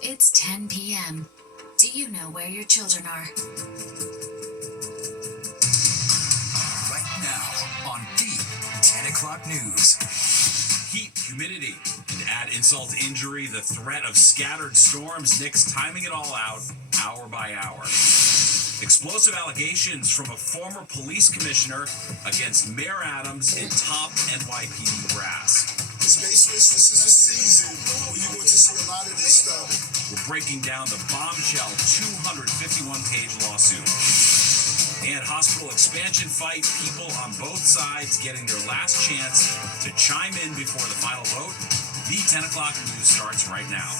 It's 10 p.m. Do you know where your children are? Right now on the 10 o'clock news. Heat, humidity, and add insult to injury, the threat of scattered storms. Nick's timing it all out hour by hour. Explosive allegations from a former police commissioner against Mayor Adams in top NYPD brass. This is a season where you're going to see a lot of this stuff. We're breaking down the bombshell 251-page lawsuit. And hospital expansion fight, people on both sides getting their last chance to chime in before the final vote. The 10 o'clock news starts right now.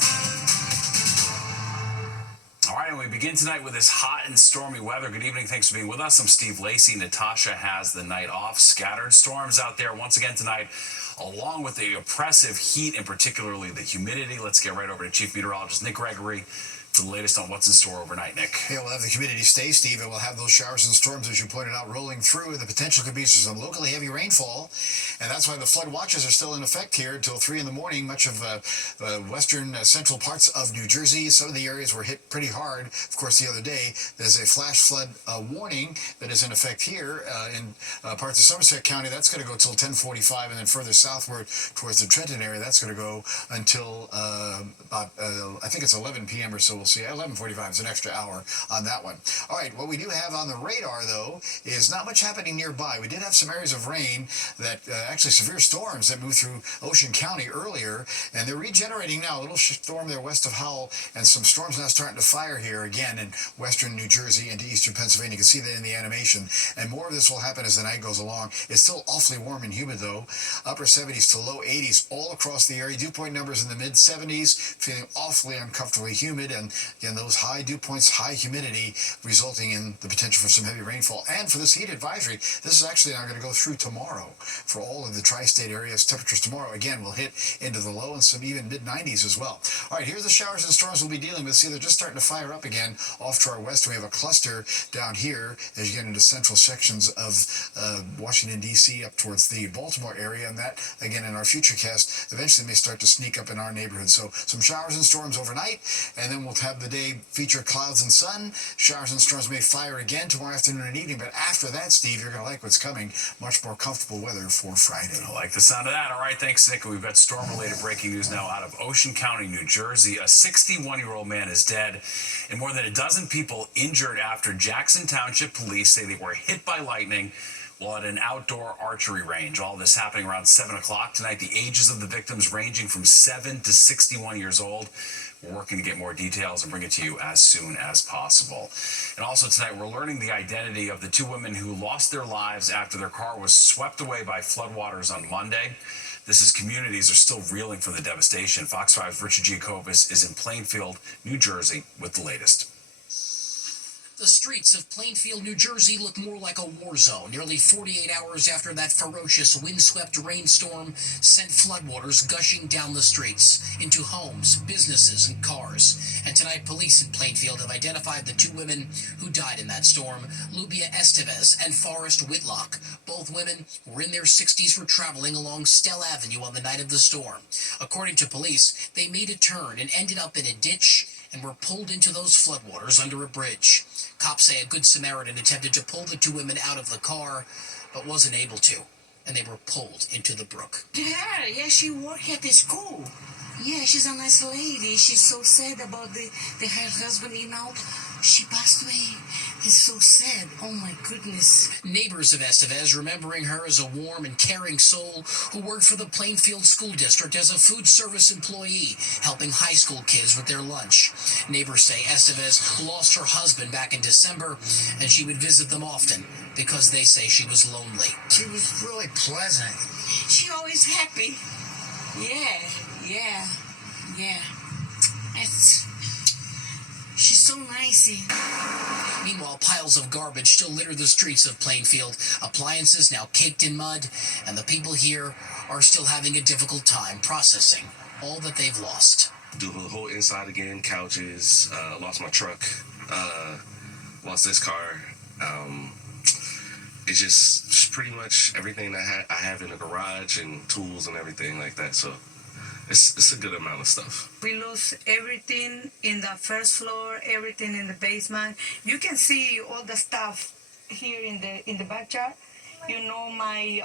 All right, and we begin tonight with this hot and stormy weather. Good evening. Thanks for being with us. I'm Steve Lacey. Natasha has the night off. Scattered storms out there once again tonight, along with the oppressive heat and particularly the humidity. Let's get right over to Chief Meteorologist Nick Gregory for the latest on what's in store overnight, Nick. Yeah, we'll have the humidity stay, Steve, and we'll have those showers and storms, as you pointed out, rolling through. The potential could be some locally heavy rainfall, and that's why the flood watches are still in effect here until 3 in the morning. Much of western central parts of New Jersey, some of the areas were hit pretty hard. Of course, the other day, there's a flash flood warning that is in effect here in parts of Somerset County. That's going to go until 10:45, and then further southward towards the Trenton area, that's going to go until about, I think it's 11 p.m. or so. We'll see. 11:45 is an extra hour on that one. All right, what we do have on the radar, though, is not much happening nearby. We did have some areas of rain that actually severe storms that moved through Ocean County earlier, and they're regenerating now. A little storm there west of Howell, and some storms now starting to fire here again in western New Jersey into eastern Pennsylvania. You can see that in the animation, and more of this will happen as the night goes along. It's still awfully warm and humid, though. Upper 70s to low 80s all across the area. Dew point numbers in the mid 70s, feeling awfully uncomfortably humid, and again, those high dew points, high humidity, resulting in the potential for some heavy rainfall. And for this heat advisory, this is actually now going to go through tomorrow for all of the tri-state areas. Temperatures tomorrow, again, will hit into the low and some even mid-90s as well. All right, here's the showers and storms we'll be dealing with. See, they're just starting to fire up again off to our west. We have a cluster down here as you get into central sections of Washington, D.C., up towards the Baltimore area. And that, again, in our futurecast, eventually may start to sneak up in our neighborhood. So some showers and storms overnight, and then we'll have the day feature clouds and sun. Showers and storms may fire again tomorrow afternoon and evening, but after that, Steve, you're going to like what's coming. Much more comfortable weather for Friday. I like the sound of that. All right, thanks, Nick. We've got storm-related breaking news now out of Ocean County, New Jersey. A 61-year-old man is dead, and more than a dozen people injured after Jackson Township police say they were hit by lightning while at an outdoor archery range. All this happening around 7 o'clock tonight. The ages of the victims ranging from 7 to 61 years old. We're working to get more details and bring it to you as soon as possible. And also tonight, we're learning the identity of the two women who lost their lives after their car was swept away by floodwaters on Monday. This is communities are still reeling from the devastation. Fox 5's Richard Giacobis is in Plainfield, New Jersey, with the latest. The streets of Plainfield, New Jersey look more like a war zone, nearly 48 hours after that ferocious windswept rainstorm sent floodwaters gushing down the streets into homes, businesses, and cars. And tonight, police in Plainfield have identified the two women who died in that storm, Lubia Estevez and Forrest Whitlock. Both women were in their 60s, were traveling along Stell Avenue on the night of the storm. According to police, they made a turn and ended up in a ditch and were pulled into those floodwaters under a bridge. Cops say a Good Samaritan attempted to pull the two women out of the car, but wasn't able to, and they were pulled into the brook. Yeah, she worked at the school. Yeah, she's a nice lady. She's so sad about her husband, she passed away. It's so sad. Oh, my goodness. Neighbors of Estevez remembering her as a warm and caring soul who worked for the Plainfield School District as a food service employee, helping high school kids with their lunch. Neighbors say Estevez lost her husband back in December, and she would visit them often because they say she was lonely. She was really pleasant. She always happy. Yeah. She's so nice. Meanwhile, piles of garbage still litter the streets of Plainfield, appliances now caked in mud, and the people here are still having a difficult time processing all that they've lost. Do the whole inside again, couches, lost my truck, lost this car. It's just pretty much everything I have in the garage and tools and everything like that. So It's a good amount of stuff. We lose everything in the first floor, everything in the basement. You can see all the stuff here in the backyard. You know, my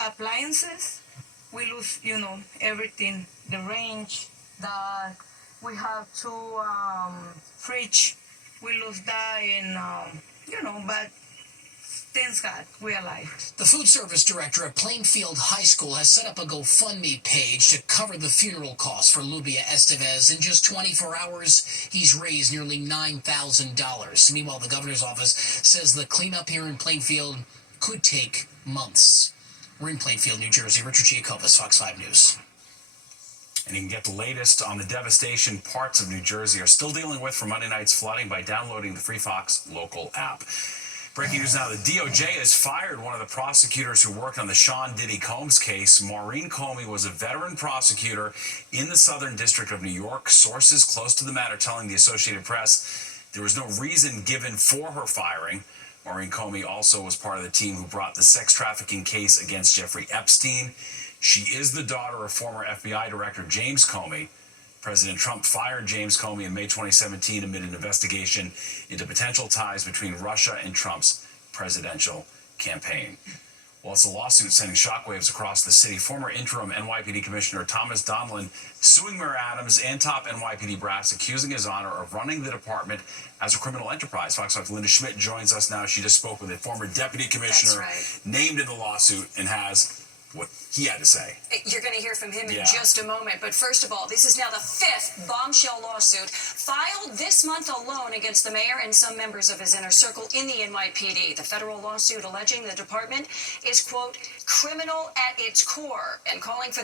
appliances. We lose, you know, everything. The range, we have two fridge. We lose that, and you know, but thanks God, we're alive. The food service director at Plainfield High School has set up a GoFundMe page to cover the funeral costs for Lubia Estevez. In just 24 hours, he's raised nearly $9,000. Meanwhile, the governor's office says the cleanup here in Plainfield could take months. We're in Plainfield, New Jersey. Richard Giacobas, Fox 5 News. And you can get the latest on the devastation parts of New Jersey are still dealing with from Monday night's flooding by downloading the free Fox local app. Breaking news now, the DOJ has fired one of the prosecutors who worked on the Sean Diddy Combs case. Maureen Comey was a veteran prosecutor in the Southern District of New York. Sources close to the matter telling the Associated Press there was no reason given for her firing. Maureen Comey also was part of the team who brought the sex trafficking case against Jeffrey Epstein. She is the daughter of former FBI Director James Comey. President Trump fired James Comey in May 2017 amid an investigation into potential ties between Russia and Trump's presidential campaign. Well, it's a lawsuit sending shockwaves across the city. Former interim NYPD Commissioner Thomas Donilon suing Mayor Adams and top NYPD brass, accusing His Honor of running the department as a criminal enterprise. Fox 5's Linda Schmidt joins us now. She just spoke with a former deputy commissioner named in the lawsuit and has what he had to say. You're going to hear from him in just a moment. But first of all, this is now the 5th bombshell lawsuit filed this month alone against the mayor and some members of his inner circle in the NYPD. The federal lawsuit alleging the department is, quote, criminal at its core and calling for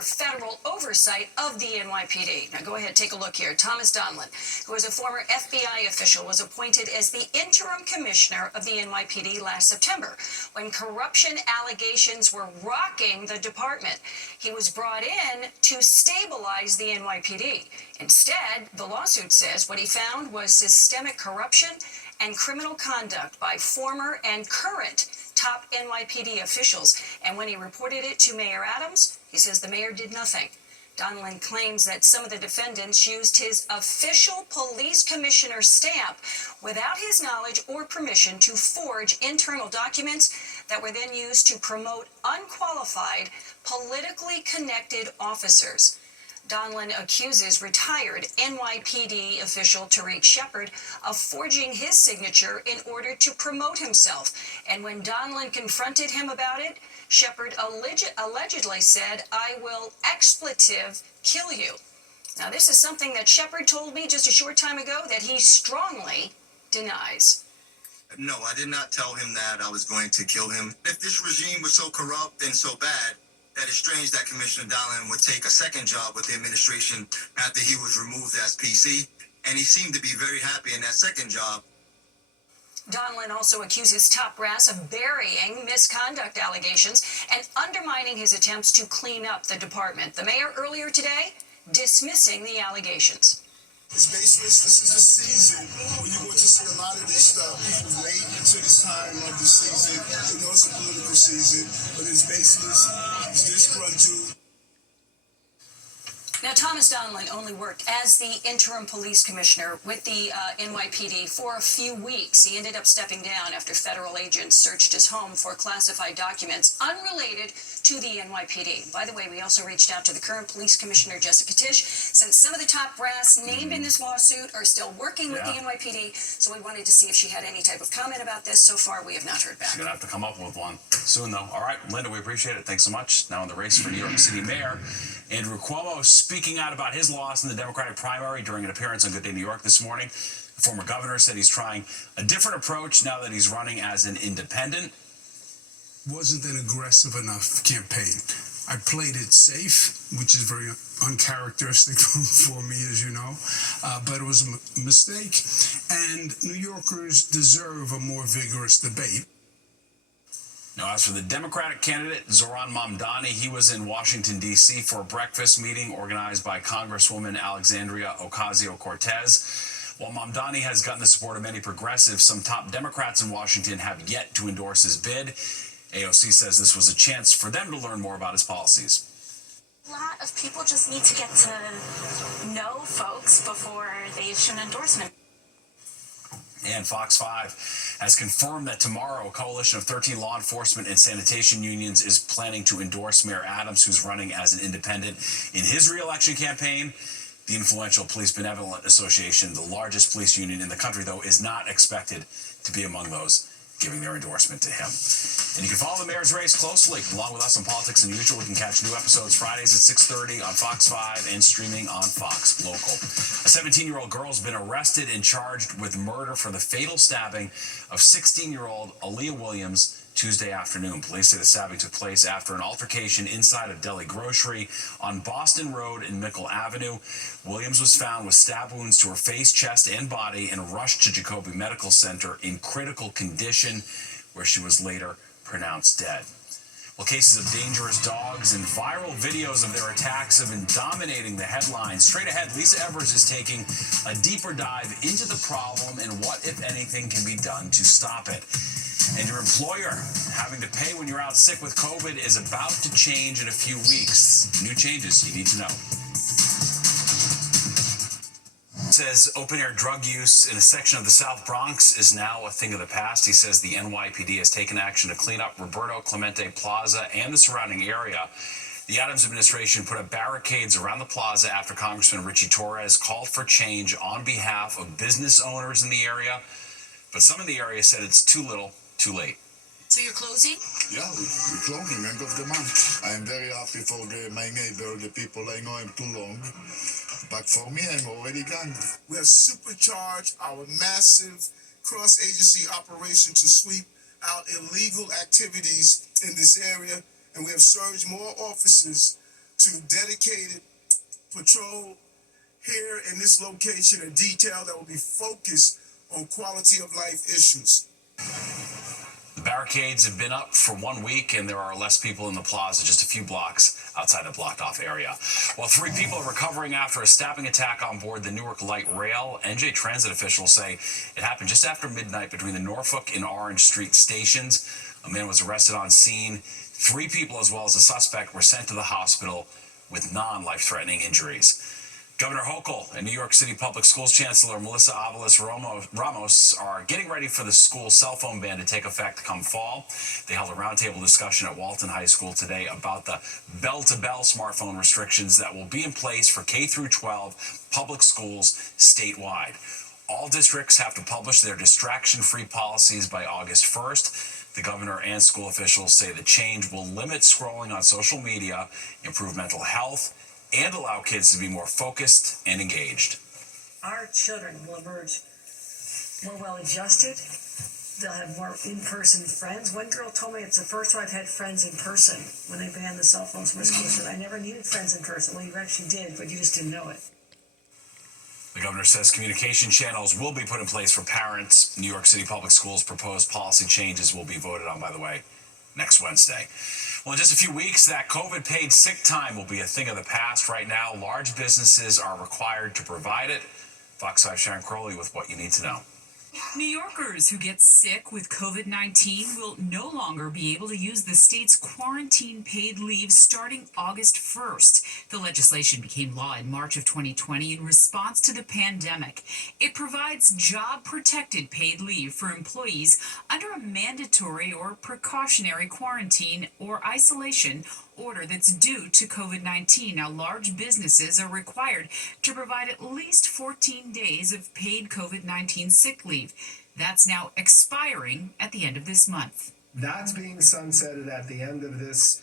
federal oversight of the NYPD. Now go ahead, take a look here. Thomas Donilon, who is a former FBI official, was appointed as the interim commissioner of the NYPD last September when corruption allegations were rocking the department. He was brought in to stabilize the NYPD. Instead, the lawsuit says what he found was systemic corruption and criminal conduct by former and current top NYPD officials. And when he reported it to Mayor Adams, he says the mayor did nothing. Donilon claims that some of the defendants used his official police commissioner stamp without his knowledge or permission to forge internal documents that were then used to promote unqualified, politically connected officers. Donilon accuses retired NYPD official Tariq Shepard of forging his signature in order to promote himself. And when Donilon confronted him about it, Shepard allegedly said, "I will expletive kill you." Now, this is something that Shepard told me just a short time ago that he strongly denies. No, I did not tell him that I was going to kill him. If this regime was so corrupt and so bad, that it's strange that Commissioner Donilon would take a second job with the administration after he was removed as PC, and he seemed to be very happy in that second job. Donilon also accuses top brass of burying misconduct allegations and undermining his attempts to clean up the department. The mayor earlier today dismissing the allegations. It's baseless. This is the season where you're going to see a lot of this stuff late into this time of the season. You know, it's a political season, but it's baseless. It's disgruntled. Now, Thomas Donilon only worked as the interim police commissioner with the NYPD for a few weeks. He ended up stepping down after federal agents searched his home for classified documents unrelated to the NYPD. By the way, we also reached out to the current police commissioner, Jessica Tisch, since some of the top brass named in this lawsuit are still working with the NYPD, so we wanted to see if she had any type of comment about this. So far, we have not heard back. She's going to have to come up with one soon, though. All right, Linda, we appreciate it. Thanks so much. Now in the race for New York City Mayor, Andrew Cuomo speaking out about his loss in the Democratic primary during an appearance on Good Day New York this morning. The former governor said he's trying a different approach now that he's running as an independent. Wasn't an aggressive enough campaign. I played it safe, which is very uncharacteristic for me, as you know, but it was a mistake, and New Yorkers deserve a more vigorous debate. Now, as for the Democratic candidate, Zohran Mamdani, he was in Washington, D.C. for a breakfast meeting organized by Congresswoman Alexandria Ocasio-Cortez. While Mamdani has gotten the support of many progressives, some top Democrats in Washington have yet to endorse his bid. AOC says this was a chance for them to learn more about his policies. A lot of people just need to get to know folks before they issue an endorsement. And Fox 5 has confirmed that tomorrow a coalition of 13 law enforcement and sanitation unions is planning to endorse Mayor Adams, who's running as an independent in his re-election campaign. The influential Police Benevolent Association, the largest police union in the country, though, is not expected to be among those giving their endorsement to him. And you can follow the mayor's race closely. Along with us on Politics and Usual, we can catch new episodes Fridays at 6:30 on Fox 5 and streaming on Fox Local. A 17-year-old girl has been arrested and charged with murder for the fatal stabbing of 16-year-old Aaliyah Williams Tuesday afternoon. Police say the stabbing took place after an altercation inside a deli grocery on Boston Road and Mickle Avenue. Williams was found with stab wounds to her face, chest, and body and rushed to Jacobi Medical Center in critical condition, where she was later pronounced dead. Well, cases of dangerous dogs and viral videos of their attacks have been dominating the headlines. Straight ahead, Lisa Evers is taking a deeper dive into the problem and what, if anything, can be done to stop it. And your employer having to pay when you're out sick with COVID is about to change in a few weeks. New changes you need to know. Says open-air drug use in a section of the South Bronx is now a thing of the past. He says the NYPD has taken action to clean up Roberto Clemente Plaza and the surrounding area. The Adams administration put up barricades around the plaza after Congressman Richie Torres called for change on behalf of business owners in the area. But some in the area said it's too little, too late. So you're closing? Yeah, we're closing end of the month. I'm very happy for my neighbor, the people. I know I'm too long, but for me, I'm already gone. We have supercharged our massive cross-agency operation to sweep out illegal activities in this area, and we have surged more officers to dedicated patrol here in this location, a detail that will be focused on quality of life issues. The barricades have been up for 1 week, and there are less people in the plaza just a few blocks outside a blocked-off area. While 3 people are recovering after a stabbing attack on board the Newark Light Rail, NJ Transit officials say it happened just after midnight between the Norfolk and Orange Street stations. A man was arrested on scene. 3 people, as well as a suspect, were sent to the hospital with non-life-threatening injuries. Governor Hochul and New York City Public Schools Chancellor Melissa Avalos Ramos are getting ready for the school cell phone ban to take effect come fall. They held a roundtable discussion at Walton High School today about the bell-to-bell smartphone restrictions that will be in place for K through 12 public schools statewide. All districts have to publish their distraction-free policies by August 1st. The governor and school officials say the change will limit scrolling on social media, improve mental health, and allow kids to be more focused and engaged. Our children will emerge more well-adjusted. They'll have more in-person friends. One girl told me it's the first time I've had friends in person when they banned the cell phones from school. She said, I never needed friends in person. Well, you actually did, but you just didn't know it. The governor says communication channels will be put in place for parents. New York City Public Schools proposed policy changes will be voted on, by the way, next Wednesday. Well, in just a few weeks, that COVID paid sick time will be a thing of the past. Right now, large businesses are required to provide it. Fox 5 Sharon Crowley with what you need to know. New Yorkers who get sick with COVID-19 will no longer be able to use the state's quarantine paid leave starting August 1st. The legislation became law in March of 2020 in response to the pandemic. It provides job-protected paid leave for employees under a mandatory or precautionary quarantine or isolation order that's due to COVID-19. Now, large businesses are required to provide at least 14 days of paid COVID-19 sick leave. That's now expiring at the end of this month. That's being sunsetted at the end of this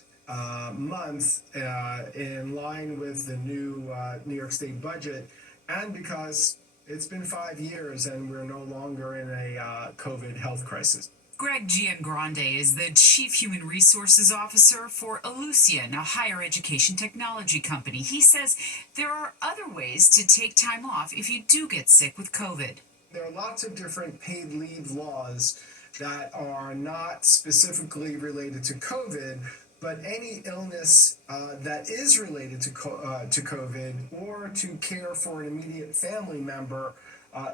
month in line with the new New York State budget, and because it's been 5 years and we're no longer in a COVID health crisis. Greg Giangrande is the Chief Human Resources Officer for Ellucian, a higher education technology company. He says there are other ways to take time off if you do get sick with COVID. There are lots of different paid leave laws that are not specifically related to COVID, but any illness that is related to COVID or to care for an immediate family member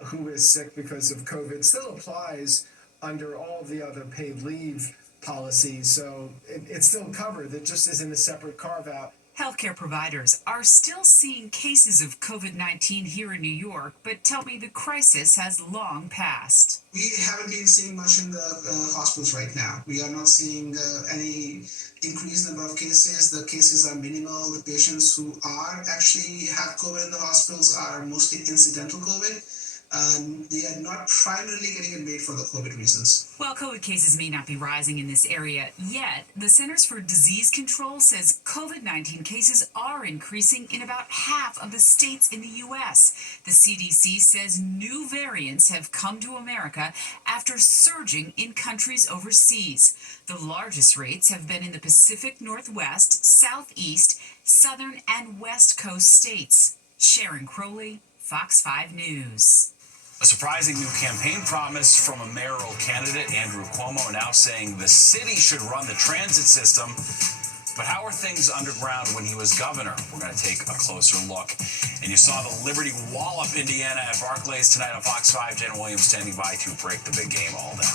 who is sick because of COVID still applies under all the other paid leave policy. So it's still covered. It just isn't a separate carve-out. Healthcare providers are still seeing cases of COVID-19 here in New York, but tell me the crisis has long passed. We haven't been seeing much in the hospitals right now. We are not seeing any increased number of cases. The cases are minimal. The patients who are actually have COVID in the hospitals are mostly incidental COVID. They are not primarily getting admitted for the COVID reasons. While COVID cases may not be rising in this area yet, the Centers for Disease Control says COVID-19 cases are increasing in about half of the states in the U.S. The CDC says new variants have come to America after surging in countries overseas. The largest rates have been in the Pacific Northwest, Southeast, Southern, and West Coast states. Sharon Crowley, Fox 5 News. A surprising new campaign promise from a mayoral candidate, Andrew Cuomo, now saying the city should run the transit system. But how are things underground when he was governor? We're going to take a closer look. And you saw the Liberty wallop Indiana at Barclays tonight on Fox 5. Jen Williams standing by to break the big game all down.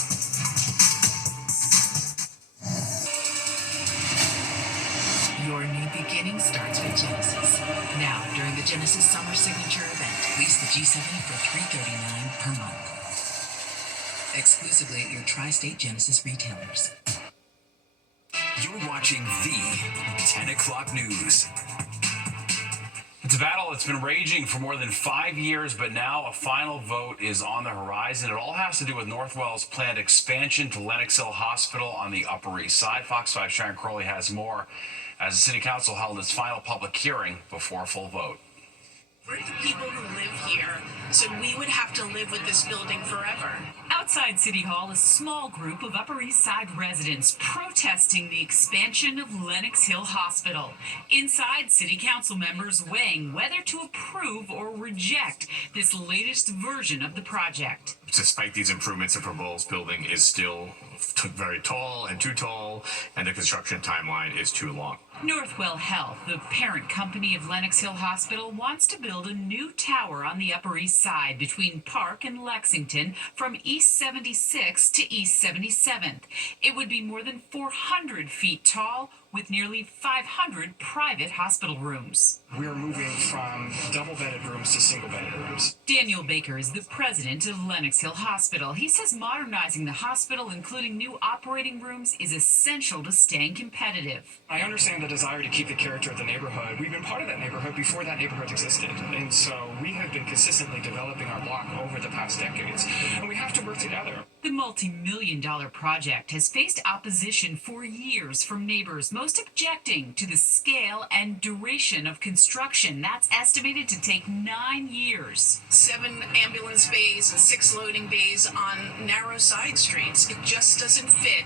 Your new beginning starts with Genesis. Now, during the Genesis Summer Signature event, lease the G70 for $339 per month. Exclusively at your Tri-State Genesis retailers. You're watching the 10 o'clock news. It's a battle that's been raging for more than 5 years, but now a final vote is on the horizon. It all has to do with Northwell's planned expansion to Lenox Hill Hospital on the Upper East Side. Fox 5 Sharon Crowley has more as the City Council held its final public hearing before a full vote. We're the people who live here, so we would have to live with this building forever. Outside City Hall, a small group of Upper East Side residents protesting the expansion of Lenox Hill Hospital. Inside, City Council members weighing whether to approve or reject this latest version of the project. Despite these improvements, the proposed building is still very tall and too tall, and the construction timeline is too long. Northwell Health, the parent company of Lenox Hill Hospital, wants to build a new tower on the Upper East Side between Park and Lexington from East 76th to East 77th. It would be more than 400 feet tall with nearly 500 private hospital rooms. We are moving from double-bedded rooms to single-bedded rooms. Daniel Baker is the president of Lenox Hill Hospital. He says modernizing the hospital, including new operating rooms, is essential to staying competitive. I understand the desire to keep the character of the neighborhood. We've been part of that neighborhood before that neighborhood existed, and so we have been consistently developing our block over the past decades, and we have to work together. The multi-million-dollar project has faced opposition for years from neighbors, most objecting to the scale and duration of construction. That's estimated to take 9 years. 7 ambulance bays and 6 loading bays on narrow side streets. It just doesn't fit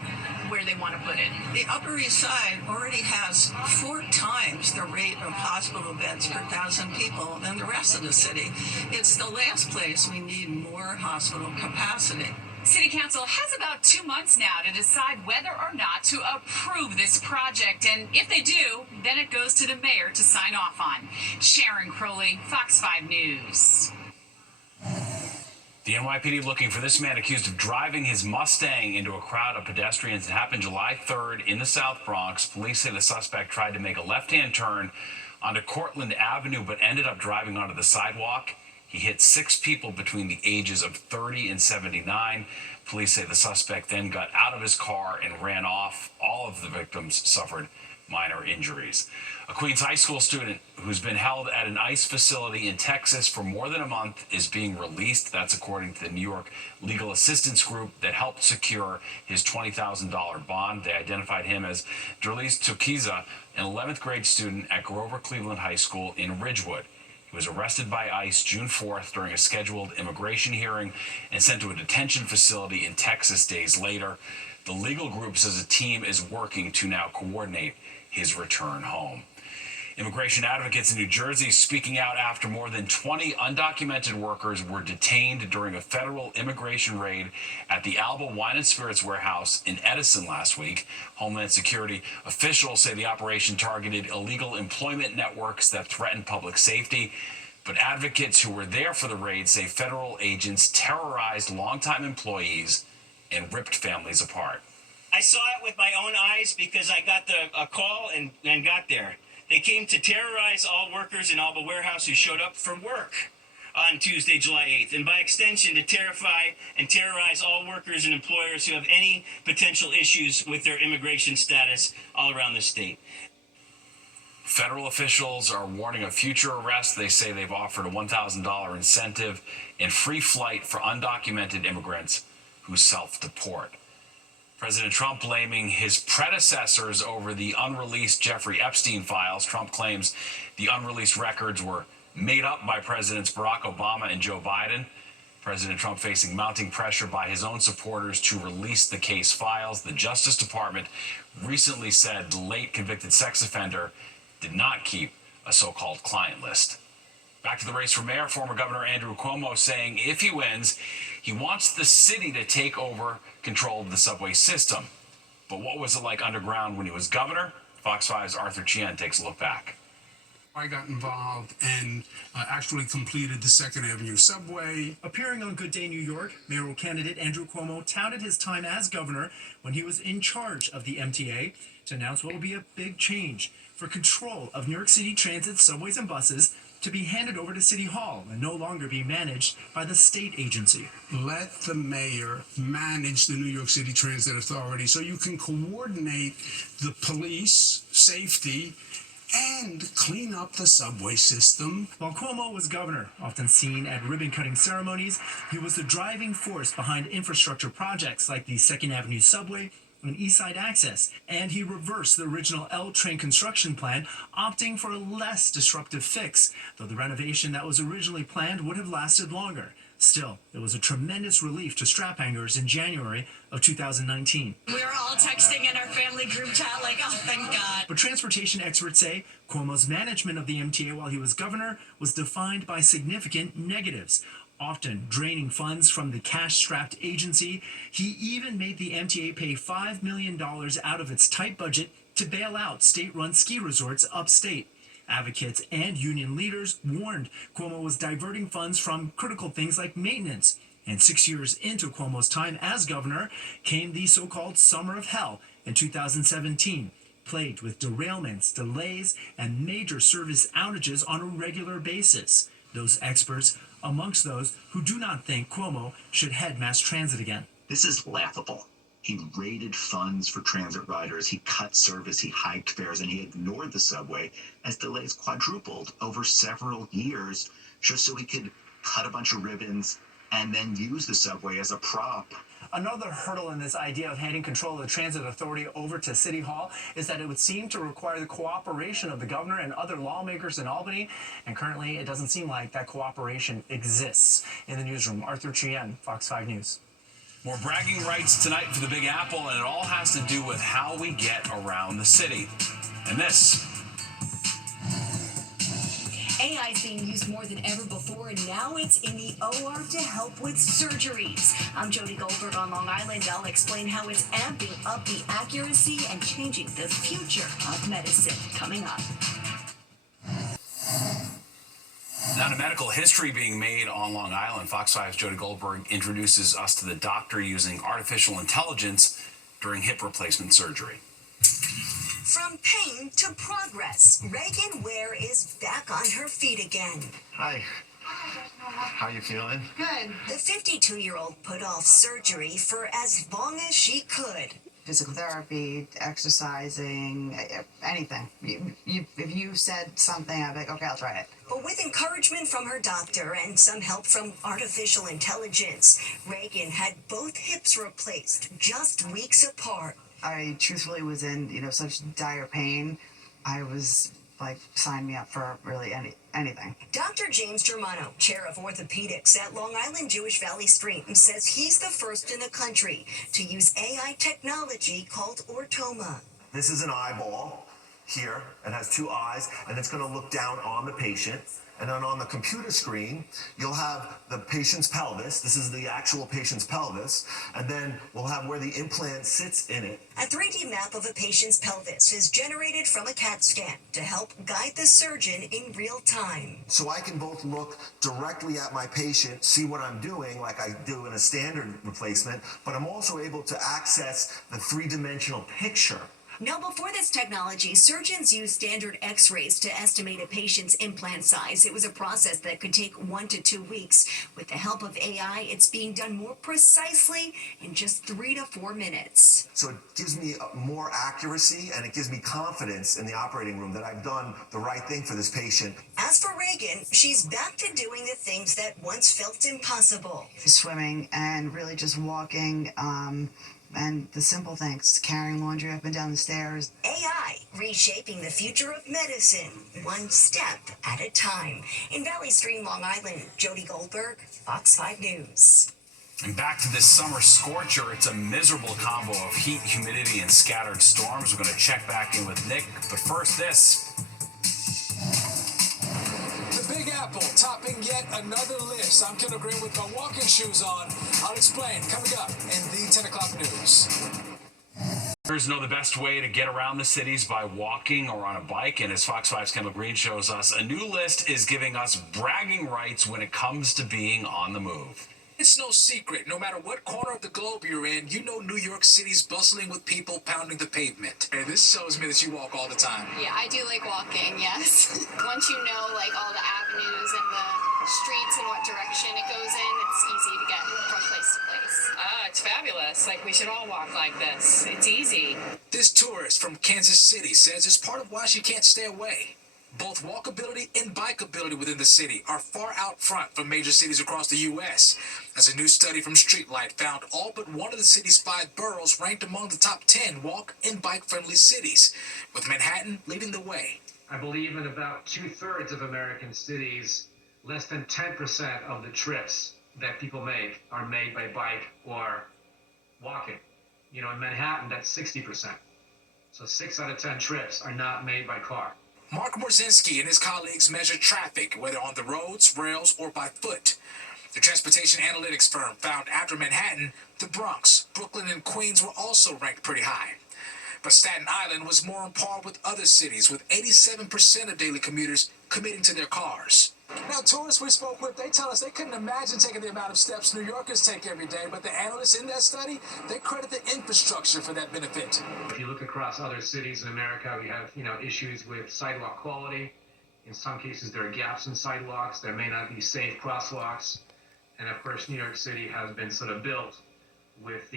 where they want to put it. The Upper East Side already has 4 times the rate of hospital beds per 1,000 people than the rest of the city. It's the last place we need more hospital capacity. City Council has about 2 months now to decide whether or not to approve this project, and if they do, then it goes to the mayor to sign off on. Sharon Crowley, Fox 5 News. The NYPD looking for this man accused of driving his Mustang into a crowd of pedestrians. It happened July 3rd in the South Bronx. Police say the suspect tried to make a left-hand turn onto Cortlandt Avenue, but ended up driving onto the sidewalk. He hit 6 people between the ages of 30 and 79. Police say the suspect then got out of his car and ran off. All of the victims suffered minor injuries. A Queens High School student who's been held at an ICE facility in Texas for more than a month is being released. That's according to the New York Legal Assistance Group that helped secure his $20,000 bond. They identified him as Derlis Tukiza, an 11th grade student at Grover Cleveland High School in Ridgewood. He was arrested by ICE June 4th during a scheduled immigration hearing and sent to a detention facility in Texas days later. The legal group says a team is working to now coordinate his return home. Immigration advocates in New Jersey speaking out after more than 20 undocumented workers were detained during a federal immigration raid at the Alba Wine and Spirits warehouse in Edison last week. Homeland Security officials say the operation targeted illegal employment networks that threatened public safety. But advocates who were there for the raid say federal agents terrorized longtime employees and ripped families apart. I saw it with my own eyes because I got a call and got there. They came to terrorize all workers in Alba Warehouse who showed up for work on Tuesday, July 8th, and by extension to terrify and terrorize all workers and employers who have any potential issues with their immigration status all around the state. Federal officials are warning of future arrests. They say they've offered a $1,000 incentive and free flight for undocumented immigrants who self-deport. President Trump blaming his predecessors over the unreleased Jeffrey Epstein files. Trump claims the unreleased records were made up by Presidents Barack Obama and Joe Biden. President Trump facing mounting pressure by his own supporters to release the case files. The Justice Department recently said the late convicted sex offender did not keep a so-called client list. Back to the race for mayor, former Governor Andrew Cuomo saying if he wins, he wants the city to take over control of the subway system. But what was it like underground when he was governor? Fox 5's Arthur Chien takes a look back. I got involved and actually completed the 2nd Avenue subway. Appearing on Good Day New York, mayoral candidate Andrew Cuomo touted his time as governor when he was in charge of the MTA to announce what will be a big change for control of New York City Transit subways and buses to be handed over to City Hall and no longer be managed by the state agency. Let the mayor manage the New York City Transit Authority so you can coordinate the police, safety, and clean up the subway system. While Cuomo was governor, often seen at ribbon-cutting ceremonies, he was the driving force behind infrastructure projects like the 2nd Avenue subway and East Side Access, and he reversed the original L train construction plan, opting for a less disruptive fix, though the renovation that was originally planned would have lasted longer. Still, it was a tremendous relief to strap hangers in January of 2019. We were all texting in our family group chat like, oh, thank God. But transportation experts say Cuomo's management of the MTA while he was governor was defined by significant negatives, often draining funds from the cash-strapped agency. He even made the MTA pay $5 million out of its tight budget to bail out state-run ski resorts upstate. Advocates and union leaders warned Cuomo was diverting funds from critical things like maintenance. And 6 years into Cuomo's time as governor came the so-called Summer of Hell in 2017, plagued with derailments, delays, and major service outages on a regular basis. Those experts amongst those who do not think Cuomo should head mass transit again. This is laughable. He raided funds for transit riders, he cut service, he hiked fares, and he ignored the subway as delays quadrupled over several years just so he could cut a bunch of ribbons and then use the subway as a prop. Another hurdle in this idea of handing control of the transit authority over to City Hall is that it would seem to require the cooperation of the governor and other lawmakers in Albany, and currently it doesn't seem like that cooperation exists. In the newsroom, Arthur Chien, Fox 5 News. More bragging rights tonight for the Big Apple, and it all has to do with how we get around the city. And this. AI is being used more than ever before, and now it's in the OR to help with surgeries. I'm Jody Goldberg on Long Island. I'll explain how it's amping up the accuracy and changing the future of medicine. Coming up. Now to medical history being made on Long Island. Fox 5's Jody Goldberg introduces us to the doctor using artificial intelligence during hip replacement surgery. From pain to progress, Reagan Ware is back on her feet again. Hi. How you feeling? Good. The 52-year-old put off surgery for as long as she could. Physical therapy, exercising, anything. If you said something, I'd be like, okay, I'll try it. But with encouragement from her doctor and some help from artificial intelligence, Reagan had both hips replaced just weeks apart. I truthfully was in, such dire pain. I was like, sign me up for really anything. Dr. James Germano, chair of orthopedics at Long Island Jewish Valley Stream, says he's the first in the country to use AI technology called Ortoma. This is an eyeball here. It has two eyes, and it's going to look down on the patient, And then on the computer screen, you'll have the patient's pelvis. This is the actual patient's pelvis. And then we'll have where the implant sits in it. A 3D map of a patient's pelvis is generated from a CAT scan to help guide the surgeon in real time. So I can both look directly at my patient, see what I'm doing like I do in a standard replacement, but I'm also able to access the three-dimensional picture. Now, before this technology, surgeons used standard x-rays to estimate a patient's implant size. It was a process that could take 1 to 2 weeks. With the help of AI, it's being done more precisely in just 3 to 4 minutes. So it gives me more accuracy and it gives me confidence in the operating room that I've done the right thing for this patient. As for Reagan, she's back to doing the things that once felt impossible. Swimming and really just walking, and the simple things, carrying laundry up and down the stairs. AI reshaping the future of medicine, one step at a time. In Valley Stream, Long Island, Jody Goldberg, Fox 5 News. And back to this summer scorcher. It's a miserable combo of heat, humidity, and scattered storms. We're going to check back in with Nick, but first this. The Big Apple topping yet another list. I'm Kendall Green with my walking shoes on. I'll explain coming up in the 10 o'clock news. Viewers know the best way to get around the cities by walking or on a bike, and as Fox 5's Kendall Green shows us, a new list is giving us bragging rights when it comes to being on the move. It's no secret, no matter what corner of the globe you're in, you know New York City's bustling with people pounding the pavement. Hey, this shows me that you walk all the time. Yeah, I do like walking, yes. Once you know, like, all the avenues and the streets and what direction it goes in, it's easy to get from place to place. Ah, it's fabulous. Like, we should all walk like this. It's easy. This tourist from Kansas City says it's part of why she can't stay away. Both walkability and bikeability within the city are far out front from major cities across the U.S., as a new study from Streetlight found all but one of the city's 5 boroughs ranked among the top 10 walk and bike-friendly cities, with Manhattan leading the way. I believe in about 2/3 of American cities, less than 10% of the trips that people make are made by bike or walking. You know, in Manhattan, that's 60%. So 6 out of 10 trips are not made by car. Mark Morzinski and his colleagues measure traffic, whether on the roads, rails, or by foot. The transportation analytics firm found after Manhattan, the Bronx, Brooklyn, and Queens were also ranked pretty high. But Staten Island was more on par with other cities, with 87% of daily commuters committing to their cars. Now, tourists we spoke with, they tell us they couldn't imagine taking the amount of steps New Yorkers take every day, but the analysts in that study, they credit the infrastructure for that benefit. If you look across other cities in America, we have, issues with sidewalk quality. In some cases, there are gaps in sidewalks. There may not be safe crosswalks. And of course, New York City has been sort of built with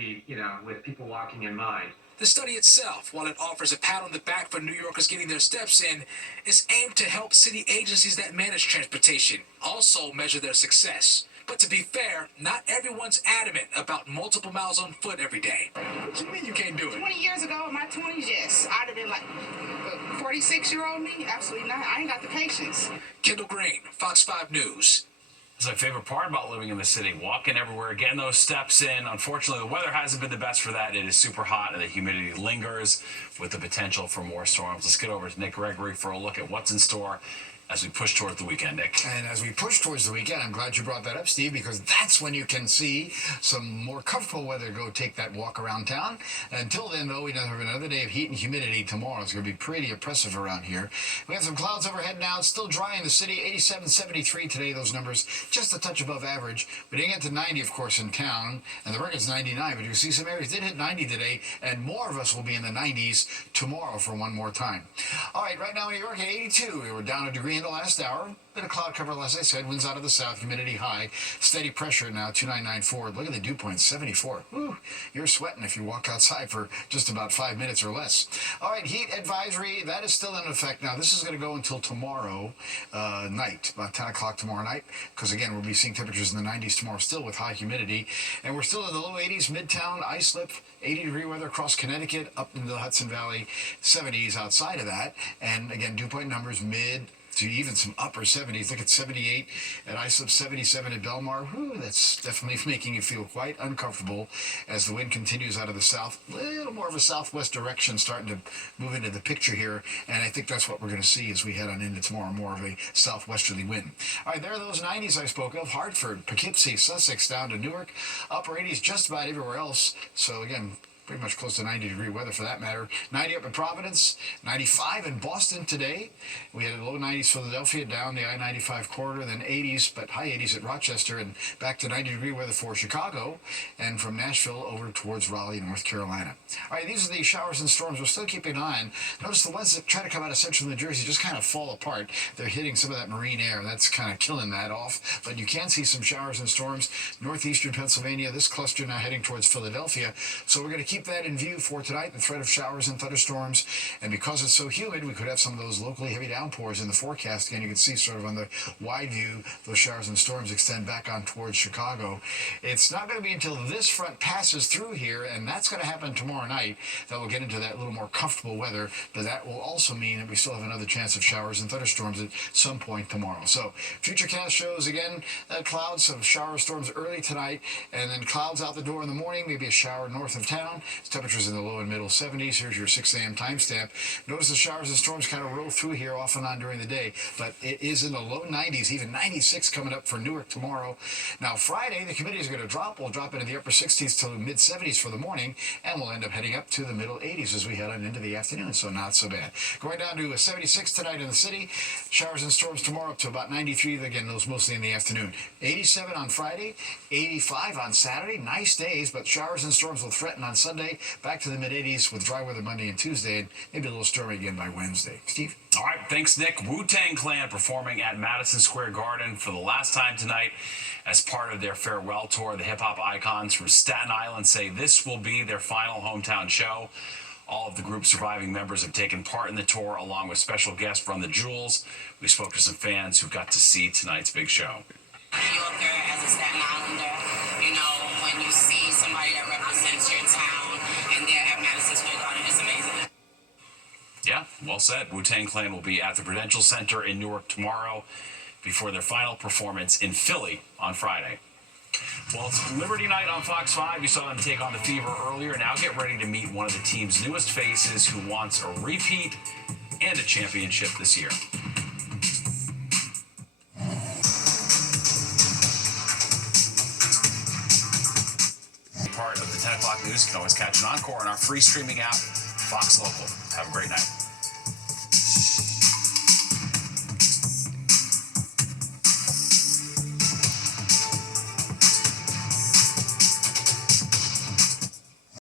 with people walking in mind. The study itself, while it offers a pat on the back for New Yorkers getting their steps in, is aimed to help city agencies that manage transportation also measure their success. But to be fair, not everyone's adamant about multiple miles on foot every day. What do you mean you can't do it? 20 years ago, in my 20s, yes. I'd have been like, 46-year-old me? Absolutely not. I ain't got the patience. Kendall Green, Fox 5 News. That's my favorite part about living in the city, walking everywhere, getting those steps in. Unfortunately, the weather hasn't been the best for that. It is super hot and the humidity lingers with the potential for more storms. Let's get over to Nick Gregory for a look at what's in store as we push toward the weekend, Nick. And as we push towards the weekend, I'm glad you brought that up, Steve, because that's when you can see some more comfortable weather to go take that walk around town. Until then, though, we have another day of heat and humidity tomorrow. It's going to be pretty oppressive around here. We have some clouds overhead now. It's still dry in the city. 87, 73 today, those numbers just a touch above average. We didn't get to 90, of course, in town, and the record's 99, but you can see some areas did hit 90 today, and more of us will be in the 90s tomorrow for one more time. All right, right now in New York at 82. We were down a degree in the last hour. Bit of cloud cover, as I said. Winds out of the south, humidity high. Steady pressure now, 2994. Look at the dew point, 74. Woo, you're sweating if you walk outside for just about 5 minutes or less. All right, heat advisory, that is still in effect now. This is going to go until tomorrow night, about 10 o'clock tomorrow night, because again, we'll be seeing temperatures in the 90s tomorrow still with high humidity. And we're still in the low 80s, Midtown, Islip, 80-degree weather across Connecticut, up into the Hudson Valley, 70s outside of that. And again, dew point numbers mid to even some upper 70s. Look at 78 at Islip, 77 at Belmar. Whew, that's definitely making you feel quite uncomfortable as the wind continues out of the south. A little more of a southwest direction starting to move into the picture here, and I think that's what we're going to see as we head on into tomorrow, more of a southwesterly wind. All right, there are those 90s I spoke of. Hartford, Poughkeepsie, Sussex, down to Newark. Upper 80s just about everywhere else. So again, pretty much close to 90-degree weather for that matter. 90 up in Providence, 95 in Boston today. We had low 90s Philadelphia, down the I-95 corridor, then 80s, but high 80s at Rochester, and back to 90-degree weather for Chicago, and from Nashville over towards Raleigh, North Carolina. All right, these are the showers and storms we're still keeping an eye on. Notice the ones that try to come out of central New Jersey just kind of fall apart. They're hitting some of that marine air. That's kind of killing that off, but you can see some showers and storms. Northeastern Pennsylvania, this cluster now heading towards Philadelphia, so we're going to keep that in view for tonight, the threat of showers and thunderstorms. And because it's so humid, we could have some of those locally heavy downpours in the forecast. Again, you can see sort of on the wide view, those showers and storms extend back on towards Chicago. It's not going to be until this front passes through here, and that's going to happen tomorrow night, that we'll get into that little more comfortable weather. But that will also mean that we still have another chance of showers and thunderstorms at some point tomorrow. So Futurecast shows again clouds, some shower storms early tonight, and then clouds out the door in the morning, maybe a shower north of town. Temperatures in the low and middle 70s. Here's your 6 a.m. timestamp. Notice the showers and storms kind of roll through here off and on during the day, but it is in the low 90s, even 96 coming up for Newark tomorrow. Now Friday, the humidity is going to drop. We'll drop into the upper 60s to mid 70s for the morning, and we'll end up heading up to the middle 80s as we head on into the afternoon, so not so bad. Going down to a 76 tonight in the city. Showers and storms tomorrow up to about 93. Again, those mostly in the afternoon. 87 on Friday, 85 on Saturday. Nice days, but showers and storms will threaten on Sunday. Back to the mid-80s with dry weather Monday and Tuesday, and maybe a little stormy again by Wednesday. Steve? All right, thanks, Nick. Wu-Tang Clan performing at Madison Square Garden for the last time tonight as part of their farewell tour. The hip-hop icons from Staten Island say this will be their final hometown show. All of the group's surviving members have taken part in the tour, along with special guest Run the Jewels. We spoke to some fans who got to see tonight's big show. New Yorker, as a Staten Islander, you know, when you see somebody that represents your town and they're at Madison Square Garden, it's amazing. Yeah, well said. Wu-Tang Clan will be at the Prudential Center in Newark tomorrow before their final performance in Philly on Friday. Well, it's Liberty Night on Fox 5. You saw them take on the Fever earlier. Now get ready to meet one of the team's newest faces who wants a repeat and a championship this year. Part of the 10 o'clock news. You can always catch an encore on our free streaming app, Fox Local. Have a great night.